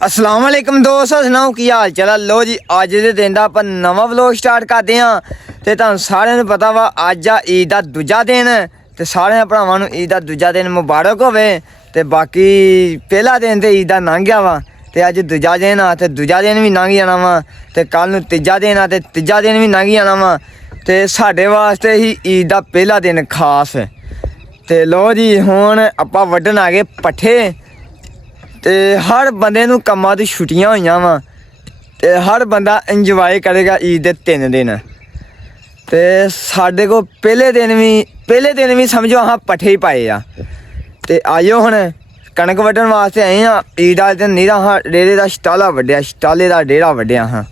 अस्सलाम वालेकुम दोस्तों, सुनाओ की हाल चाल। लो जी अज दे दिन दा आपां नवां व्लॉग स्टार्ट करदे हां ते तुहानूं सारिआं नूं पता वा अज आ ईद दा दूजा दिन ते सारे भरावां नूं ईद दा दूजा दिन मुबारक होवे। ते बाकी पहला दिन ते ईद दा लंघ गया वा ते अज दूजा दिन आ ते दूजा दिन भी लंघ जाना वा ते कल नूं तीजा दिन आ ते तीजा दिन भी लंघ जाना वा ते साडे वास्ते ही ईद दा पहला दिन खास। ते लो जी हुण आपां वड्ढन आ गए पट्ठे ते हर बंदे नूं कम्मां दी छुट्टियां होईयां वा ते हर बंदा इंजॉय करेगा ईद दे 3 दिन। ते साडे को पहले दिन भी समझो अहां पट्ठे ही पाए आ ते आइयो हुण कणक वड्ढन वास्ते आए हां। ईद वाले दिन नीरा अहां डेरे दा छटाला वड्ढिया, छटाले दा डेरा वड्ढिया अहां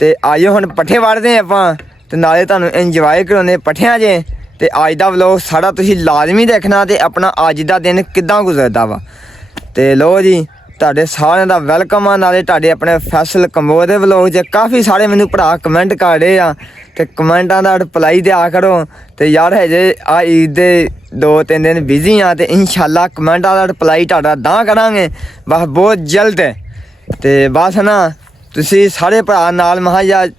ते आइयो हुण पट्ठे वड्ढदे आपां ते नाले तुहानूं इंजॉय कराउने पट्ठियां जे। ते अज दा व्लॉग सारा तुसीं लाजमी देखना ते अपना अज दा दिन किद्दां गुजरदा वा। ते लो जी तुहाडे सारिआं दा वैलकम आ। नाले तुहाडे अपने फैसल कंबोज दे व्लॉग च काफ़ी सारे मैनूं भरा कमेंट कर रहे आ ते कमेंटां दा रिप्लाई देआ करो। ते यार हजे आ ईद दे 2-3 दिन बिजी हाँ ते इंशाअल्लाह कमेंटां दा रिप्लाई तुहाडा दां करांगे बस बहुत जल्द। ते बस ना तुसीं सारे भरा नाल महां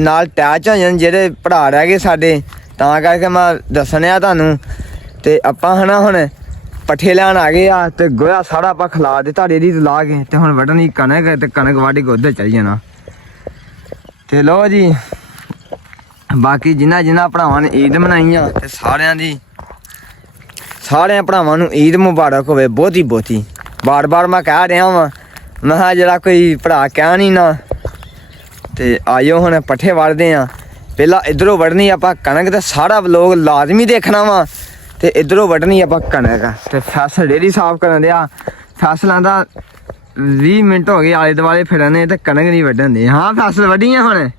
नाल अटैच हो जान जेह्ड़े भरा रह गए साडे, तां करके मैं दस्सने तुहानूं। ते आपां है ना हुण पट्ठे लैन आ गए आ ते गोहा सारा आपां खिला दित्ता रेहड़ी ते ला के ते हुण वड्ढनी कणक ते कणक वाढी के उद्धर चली जाना। ते लो जी बाकी जिन्हां भरावां ने ईद मनाई आ ते सारें भरावां नूं ईद मुबारक होवे बहुती बहुती। बार बार मैं कह रहा वां मैं जेह्ड़ा कोई भरा कहन ही ना। ते आइयो हुण पट्ठे वड्ढदे आ। पहला इधरों वड्ढनी आपां कणक ते सारा व्लॉग लाजमी देखना वा ते इधरों वड्ढनी आपां कणक। ते फैसल डेरी साफ करन दिया। फैसल आंदा 20 मिनट हो गए आले दुआले फिरने ते कणक नहीं वड्ढन दे। हाँ फैसल वड्ढियां हुण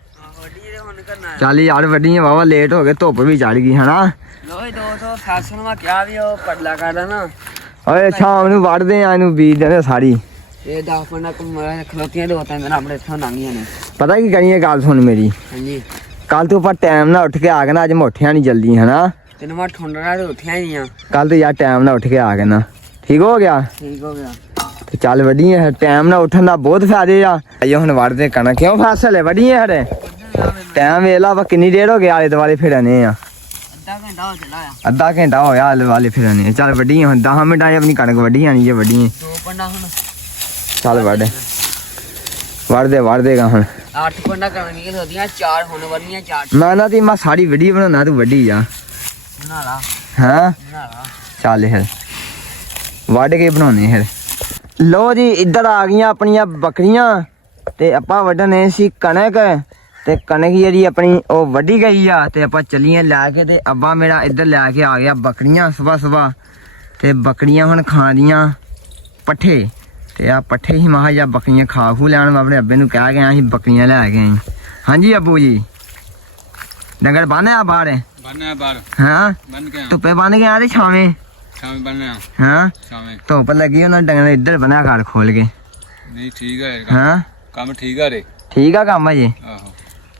चल यार वड्ढियां वावा लेट हो गए, धुप्प भी चढ़ गई है ना। ओए शाम नूं वड्ढदे आ इहनूं बीज देने सारी। पता की करिए गल सुन मेरी, कल तू पर टाइम ना उठ के आ गया ना। अज मैं उठिया नहीं जल्दी है ना, तेन मैं ठुंडना ते उठिया ही नहीं। कल तो यार टाइम ना उठ के आ गया ना, ठीक हो गया। तो चल वड्ढिए टाइम ना उठन का बहुत फायदे आ। आइयो हुण वड्ढदे कणक क्यों फसल है वड्ढिए हरे टाइम वेला वा किन्नी देर हो गई आले दुआले फिरने आ। अद्धा घंटा हो गया आले दुआले फिरने। चल वड्ढिए हुण 10 मिनटां अपनी कणक वड्ढी आनी जे वड्ढिए। चल वड्ढदे गा हुण 8 पंडा कणक निकल होदियां 4 हुण वड्ढनियां 4। मैं ना ती मैं सारी वीडियो बनाना तू वड्ढी जा बना ला। हाँ चल फिर वड्ढ के बनाने फिर। लो जी इधर आ गई अपनियां बकरियां ते आपां वड्ढने सी कणक ते कणक जी अपनी ओ वड्ढी गई आ ते आपां चलिए लैके ते अब्बा मेरा इधर लैके आ गया बकरियां सुबह सुबह। ते बकरियां हुण खांदियां पट्ठे ते आ पट्ठे ही महा जा बकरियां खा खू लैन। मैं अपने अब्बे नूं कह गया ही बकरियां लै के आई। हाँ जी अब्बू जी डंगर बन्ने आ बाहर हाँ धुप्पे बन गया ते छावें हाँ धुप्प लगी उन्हें डंगर इधर बना घर खोल के। नहीं ठीक है हाँ काम ठीक है रे, ठीक है काम अजे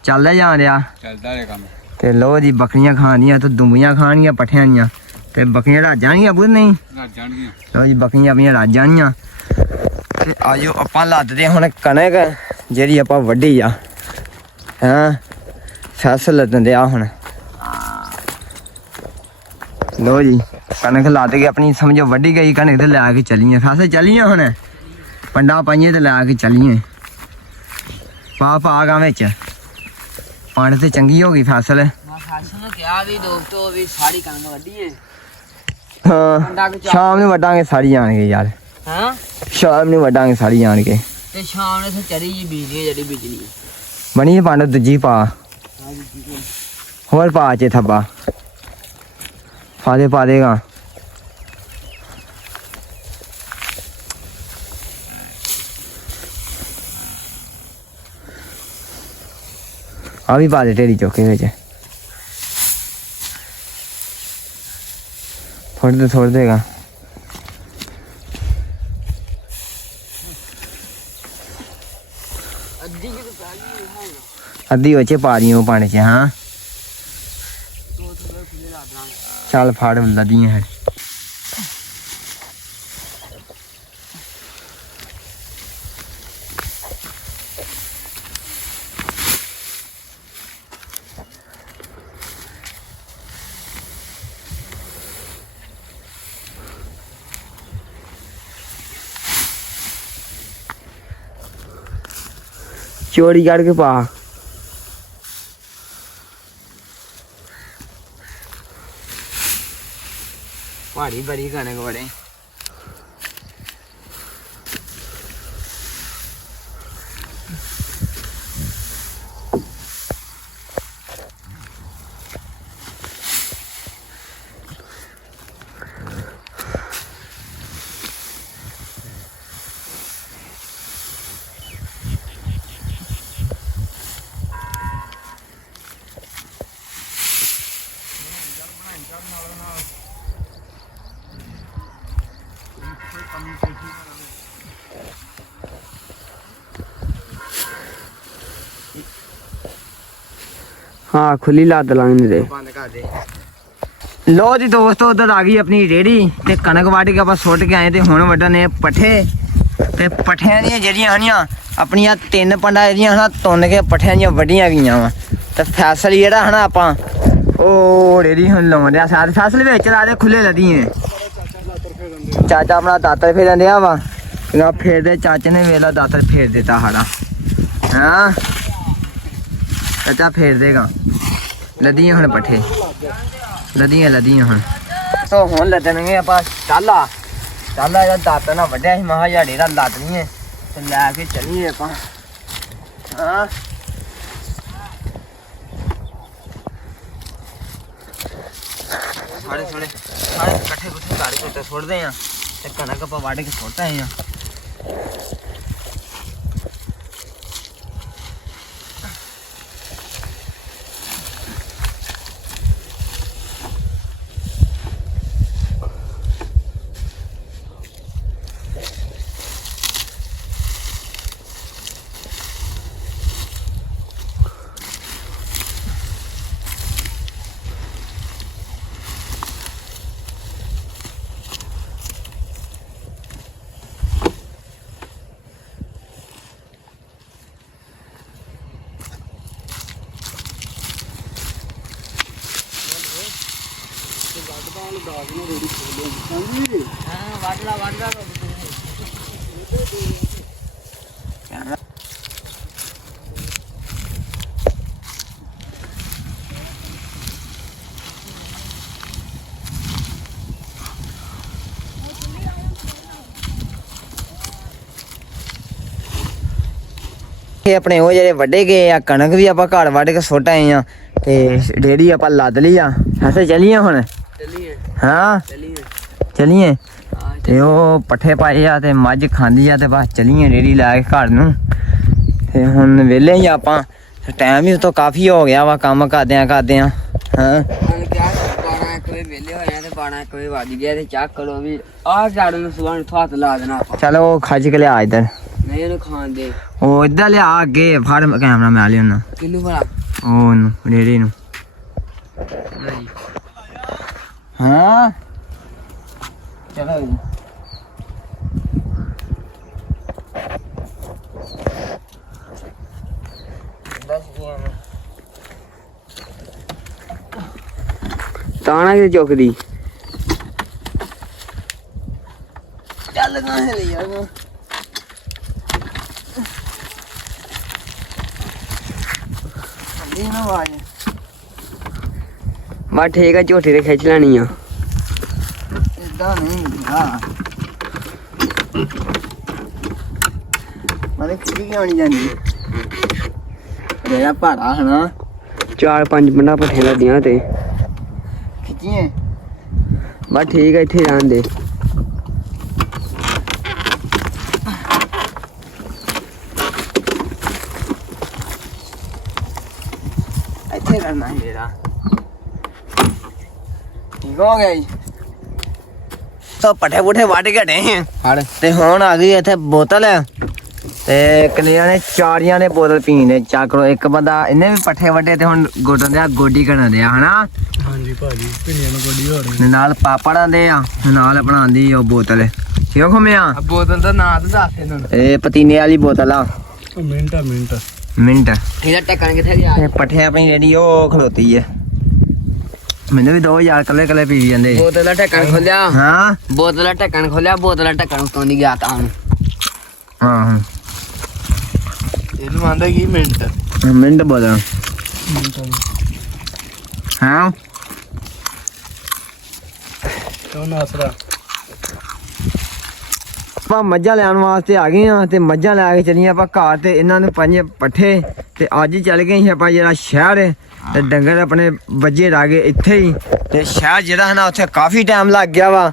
चलदा जान रहा चलदा रे काम। ते लो जी बकरियां खानियां तो दुम्बियां खानियां पट्ठियां दियां ते बकरियां रज जानियां बुझ नहीं लो जी बकरियां अपनियां रज जानियां। ते आइयो आपां लददे हुण कणक जेह्ड़ी आपां वड्ढी आ। हाँ फसल लद्दन दिया हुण। लो जी कणक लद के अपनी समझो वड्ढी गई कणक ते लैके चलिए फसल चलिए हुण पंडा पाइए ते लैके चलिए। पा गां बिच पंड ते चंगी हो गई फसल। हाँ शाम नूं वड्डांगे सारी आण के यार। हाँ शाम नूं वड्डांगे सारी आण के ते शाम नूं चरी जी बीजनी जेह्ड़ी बीजनी बनी पंड दूजी पा होर पा च थब्बा पा देगा। आ भी पा दे ढेरी चौके बिच थोड़ देगा। अद्धी बच्चे पा दी पानी च। हाँ चल फाड़ लदियां है। ਚੋਰੀ ਕਰਕੇ ਪਾ ਪਹਾੜੀ ਬੜੀ ਕਣਕ ਬੜੇ ਹਾਂ ਖੁੱਲੀ ਲੱਦ ਲਾਂਗੇ ਦੇ ਬੰਦ ਕਰ ਦੇ ਲੋ ਜੀ ਦੋਸਤੋ ਉਧਰ ਆ ਗਈ ਆਪਣੀ ਰੇੜੀ ਤੇ ਕਣਕ ਵਾਢ ਕੇ ਆਪਾਂ ਸੁੱਟ ਕੇ ਆਏ ਤੇ ਹੁਣ ਵੱਢਣੇ ਪੱਠੇ ਤੇ ਪੱਠਿਆਂ ਦੀਆਂ ਜਿਹੜੀਆਂ ਹਨੀਆਂ ਆਪਣੀਆਂ 3 ਪੰਡਾ ਜਿਹੜੀਆਂ ਹਨਾ ਤੁੰਨ ਕੇ ਪੱਠਿਆਂ ਦੀਆਂ ਵੱਡੀਆਂ ਗਈਆਂ ਵਾ ਤੇ ਫੈਸਲ ਜਿਹੜਾ ਹਨਾ ਆਪਾਂ ਉਹ ਰੇੜੀ ਹੁਣ ਲਾਉਂਦੇ ਆ ਸਾਰੇ ਫੈਸਲ ਵਿੱਚ ਲਾ ਦੇ ਖੁੱਲੇ ਲੱਦੀਆਂ ਚਾਚਾ ਆਪਣਾ ਦਾਤਰ ਫੇਰਨ ਡਿਆ ਵਾ ਨਾ ਫੇਰਦੇ ਚਾਚੇ ਨੇ ਵੇਲਾ ਦਾਤਰ ਫੇਰ ਦਿੱਤਾ ਸਾਡਾ ਹਾਂ ਚਾਚਾ ਫੇਰ ਦੇਗਾ ਲੱਦੀਆਂ ਹੁਣ ਪੱਠੇ ਲੱਦੀਆਂ ਹੁਣ ਸੋ ਹੁਣ ਲੱਦਣਗੇ ਆਪਾਂ ਚਾਲਾ ਇਹਦਾ ਦਾਤ ਨਾਲ ਵੱਢਿਆ ਸੀ ਮਹਾ ਝਾੜੇ ਦਾ ਲੱਦ ਨਹੀਂ ਤੇ ਲੈ ਕੇ ਚੱਲੀਏ ਆਪਾਂ ਹਾਂ ਸਾਰੇ ਇਕੱਠੇ ਕੁੱਠੇ ਕਰ ਸੁੱਟਦੇ ਆ ਤੇ ਕਣਕ ਆਪਾਂ ਵੱਢ ਕੇ ਸੁੱਟ ਆਏ ਆ ਆਪਣੇ ਉਹ ਜਿਹੜੇ ਵੱਡੇ ਗਏ ਆ ਕਣਕ ਵੀ ਆਪਾਂ ਘਰ ਵੱਢ ਕੇ ਸੁੱਟ ਆਏ ਆ ਤੇ ਰੇੜੀ ਆਪਾਂ ਲੱਦ ਲਈ ਆ ਐਸੇ ਚੱਲੀਏ ਹੁਣ ਹਾਂ ਚੱਲੀਏ ਤੇ ਉਹ ਪੱਠੇ ਪਾਏ ਆ ਤੇ ਮੱਝ ਖਾਂਦੀ ਆ ਤੇ ਬਸ ਚੱਲੀਏ ਰੇੜੀ ਲੈ ਕੇ ਘਰ ਨੂੰ ਤੇ ਹੁਣ ਵਿਹਲੇ ਹੀ ਆਪਾਂ ਟਾਈਮ ਹੀ ਉਤੋਂ ਕਾਫੀ ਹੋ ਗਿਆ ਵਾ ਕੰਮ ਕਰਦਿਆਂ ਹਾਂ ਵੇਲੇ ਹੋਇਆ ਤੇ 12 ਵਜੇ ਵੱਜ ਗਿਆ ਤੇ ਚੱਕ ਕਰੋ ਵੀ ਆਹ ਝਾੜੂ ਨੂੰ ਸੁਬਾਹ ਨੂੰ ਹੱਥ ਲਾ ਦੇਣਾ ਆਪਾਂ ਚਲੋ ਖੱਜ ਕੇ ਲਿਆ ਇੱਧਰ ਨਹੀਂ ਇਹਨੂੰ ਖਾਣ ਦੇ ਉਹ ਇੱਧਰ ਲਿਆ ਅੱਗੇ ਫੜ ਕੈਮਰਾ ਮੈਂ ਲਿਆਉਣਾ ਕਿੰਨੂ ਭਲਾ ਉਹਨੂੰ ਰੇੜੀ ਨੂੰ ਹਾਂ ਚਲੋ ਜੀ ਤਾਣਾ ਕਿ ਚੁੱਕਦੀ ਚੱਲ ਨਾ ਹਿਲ ਯਾਰ ਨਾ ਆਵਾਜ਼ ਬਾ ਠੀਕ ਆ ਝੋਟੀ ਤੇ ਖਿੱਚ ਲੈਣੀ ਆ ਇਦਾਂ ਨਹੀਂ ਹਾਂ ਮਨੇ ਖਿੱਚੀ ਕਿਉਂ ਨਹੀਂ ਜਾਂਦੀ ਮੇਰਾ ਭਾੜਾ ਹਨਾ 4-5 ਮਿੰਟਾਂ ਪੱਠੇ ਲੱਦੀਆਂ ਤੇ ਖਿੱਚੀਏ ਬਾ ਠੀਕ ਆ ਇੱਥੇ ਜਾਣ ਦੇ ਇੱਥੇ ਕਰਨਾ ਹੈ ਜਿਹੜਾ ਠੀਕ ਹੋ ਗਿਆ ਜੀ ਤਾਂ ਪੱਠੇ ਪੁੱਠੇ ਵੱਢ ਕੇ ਹਟੇ ਹੜ ਤੇ ਹੁਣ ਆ ਗਈ ਇੱਥੇ ਬੋਤਲ ਤੇ ਕਲੀਆਂ ਨੇ ਚਾਰੀਆਂ ਨੇ ਬੋਤਲ ਪੀਣੇ ਚੱਕ ਲੋ ਇੱਕ ਬੰਦਾ ਇਹਨੇ ਵੀ ਪੱਠੇ ਵੱਢੇ ਤੇ ਹੁਣ ਗੋਡਾਂ ਦੇ ਗੋਡੀ ਕਰਨ ਦੇ ਆ ਹਨਾ ਹਾਂਜੀ ਭਾਜੀ ਭਿੰਡੀਆਂ ਨੂੰ ਗੋਡੀ ਹੋ ਰਹੀ ਨਾਲ ਪਾਪੜਾਂ ਦੇ ਆ ਨਾਲ ਬਣਾਉਂਦੀ ਉਹ ਬੋਤਲ ਕਿਉਂ ਘੁੰਮਿਆ ਬੋਤਲ ਦਾ ਨਾਂ ਤਾਂ ਦੱਸ ਇਹਨਾਂ ਨੂੰ ਇਹ ਪਤੀਨੇ ਵਾਲੀ ਬੋਤਲ ਆ ਮਿੰਟ ਮਿੰਟ ਇਹਦਾ ਟੱਕਣ ਕਿੱਥੇ ਗਿਆ ਇਹ ਪੱਠੇ ਆਪਣੀ ਰੇੜੀ ਉਹ ਖਲੋਤੀ ਹੈ ਮੈਨੂੰ ਵੀ 2000 ਕੱਲੇ ਪੀ ਜਾਂਦੇ ਬੋਤਲ ਦਾ ਢੱਕਣ ਖੋਲਿਆ ਹਾਂ ਬੋਤਲ ਦਾ ਢੱਕਣ ਖੋਲਿਆ ਬੋਤਲ ਦਾ ਢੱਕਣ ਉਤੋਂ ਨਹੀਂ ਗਿਆ ਤਾਂ ਹੁਣ ਹਾਂ ਇਹਨੂੰ ਮੰਨਦਾ ਕੀ ਮਿੰਟ ਮਿੰਟ ਬੋਲਾਂ ਹਾਂ ਕਿਉਂ ਨਾਸਰਾ ਆਪਾਂ ਮੱਝਾਂ ਲੈਣ ਵਾਸਤੇ ਆ ਗਏ ਆ ਤੇ ਮੱਝਾਂ ਲੈ ਕੇ ਚੱਲੀਆਂ ਆਪਾਂ ਘਰ ਤੇ ਇਹਨਾਂ ਨੂੰ ਪੰਜ ਪੱਠੇ ਤੇ ਅੱਜ ਹੀ ਚੱਲ ਗਏ ਸੀ ਆਪਾਂ ਜਿਹੜਾ ਸ਼ਹਿਰ ਹੈ ਤੇ ਡੰਗਰ ਆਪਣੇ ਵੱਜੇ ਰਹਿ ਗਏ ਇੱਥੇ ਹੀ ਤੇ ਸ਼ਹਿਰ ਜਿਹੜਾ ਹੈ ਨਾ ਉੱਥੇ ਕਾਫੀ ਟਾਈਮ ਲੱਗ ਗਿਆ ਵਾ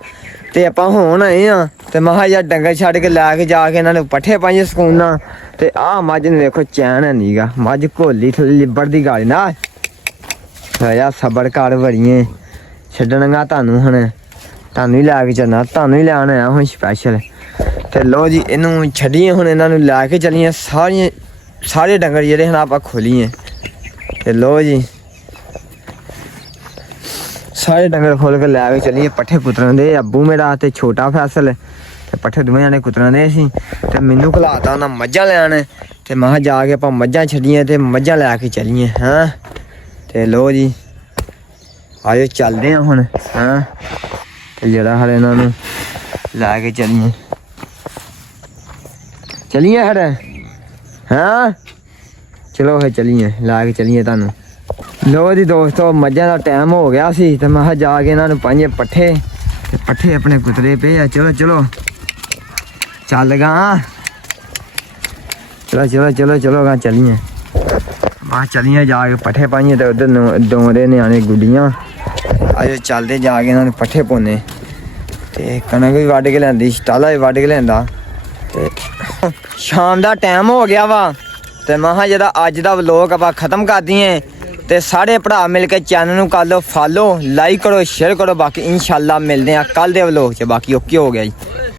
ਤੇ ਆਪਾਂ ਹੁਣ ਆਏ ਆ ਤੇ ਮੈਂ ਕਿਹਾ ਯਾਰ ਡੰਗਰ ਛੱਡ ਕੇ ਲੈ ਕੇ ਜਾ ਕੇ ਇਹਨਾਂ ਨੂੰ ਪੱਠੇ ਪਾਈਏ ਸਕੂਨ ਨਾਲ ਤੇ ਆਹ ਮੱਝ ਨੂੰ ਵੇਖੋ ਚੈਨ ਹੈ ਨੀਗਾ ਮੱਝ ਘੋਲੀ ਥੱਲੇ ਲਿਬੜਦੀ ਗਾਲੀ ਨਾ ਯਾਰ ਸਬਰ ਕਰ ਬੜੀਏ ਛੱਡਣਗਾ ਤੁਹਾਨੂੰ ਹੁਣ ਤੁਹਾਨੂੰ ਹੀ ਲੈ ਕੇ ਚੱਲਣਾ ਤੁਹਾਨੂੰ ਹੀ ਲੈਣ ਆਇਆ ਹੁਣ ਸਪੈਸ਼ਲ ਤੇ ਲੋ ਜੀ ਇਹਨੂੰ ਛੱਡੀਏ ਹੁਣ ਇਹਨਾਂ ਨੂੰ ਲੈ ਕੇ ਚੱਲੀਏ ਸਾਰੇ ਡੰਗਰ ਜਿਹੜੇ ਹੁਣ ਆਪਾਂ ਖੋਲੀਏ ਤੇ ਲੋ ਜੀ ਸਾਰੇ ਡੰਗਰ ਖੋਲ ਕੇ ਲੈ ਕੇ ਚੱਲੀਏ ਪੱਠੇ ਕੁਤਰਨ ਦੇ ਅੱਬੂ ਮੇਰਾ ਤੇ ਛੋਟਾ ਫੈਸਲ ਤੇ ਪੱਠੇ ਦੋਵੇਂ ਜਾਣੇ ਕੁਤਰਨ ਦੇ ਸੀ ਤੇ ਮੈਨੂੰ ਘਲਾਤਾ ਉਹਨਾਂ ਮੱਝਾਂ ਲੈਣ ਤੇ ਮੈਂ ਕਿਹਾ ਜਾ ਕੇ ਆਪਾਂ ਮੱਝਾਂ ਛੱਡੀਏ ਤੇ ਮੱਝਾਂ ਲੈ ਕੇ ਚੱਲੀਏ ਹਾਂ ਤੇ ਲੋ ਜੀ ਆਜੋ ਚੱਲਦੇ ਆ ਹੁਣ ਹਾਂ ਤੇ ਜਿਹੜਾ ਹਲੇ ਇਹਨਾਂ ਨੂੰ ਲੈ ਕੇ ਚੱਲੀਏ ਹੜ ਹਾਂ ਚਲੋ ਫੇ ਚੱਲੀਏ ਲੈ ਕੇ ਚੱਲੀਏ ਤੁਹਾਨੂੰ ਲੋ ਜੀ ਦੋਸਤੋ ਮੱਝਾਂ ਦਾ ਟਾਈਮ ਹੋ ਗਿਆ ਸੀ ਤੇ ਮੈਂ ਕਿਹਾ ਜਾ ਕੇ ਇਹਨਾਂ ਨੂੰ ਪਾਈਏ ਪੱਠੇ ਤੇ ਪੱਠੇ ਆਪਣੇ ਕੁਤਰੇ ਪਏ ਆ ਚਲੋ ਚੱਲ ਗਾ ਚਲੋ ਗਾ ਚੱਲੀਏ ਬਾਹਰ ਚੱਲੀਏ ਜਾ ਕੇ ਪੱਠੇ ਪਾਈਏ ਤੇ ਉਧਰ ਦੋਂਦੇ ਨਿਆਣੇ ਗੁੱਡੀਆਂ ਆਜੋ ਚੱਲਦੇ ਜਾ ਕੇ ਇਹਨਾਂ ਨੂੰ ਪੱਠੇ ਪਾਉਣੇ ਤੇ ਕਣਕ ਵੀ ਵੱਢ ਕੇ ਲੈਂਦੀ ਸਟਾਲਾ ਵੀ ਵੱਢ ਕੇ ਲੈਂਦਾ ਤੇ ਸ਼ਾਮ ਦਾ ਟਾਈਮ ਹੋ ਗਿਆ ਵਾ ਤੇ ਮੈਂ ਕਿਹਾ ਜਿਹੜਾ ਅੱਜ ਦਾ ਵਲੋਗ ਆਪਾਂ ਖਤਮ ਕਰ ਦਈਏ ਤੇ ਸਾਰੇ ਭਰਾ ਮਿਲ ਕੇ ਚੈਨਲ ਨੂੰ ਕਰ ਲਓ ਫਾਲੋ ਲਾਈਕ ਕਰੋ ਸ਼ੇਅਰ ਕਰੋ ਬਾਕੀ ਇਨਸ਼ਾਅੱਲਾ ਮਿਲਦੇ ਆ ਕੱਲ ਦੇ ਵਲੋਗ 'ਚ ਬਾਕੀ ਓਕੇ ਹੋ ਗਿਆ ਜੀ।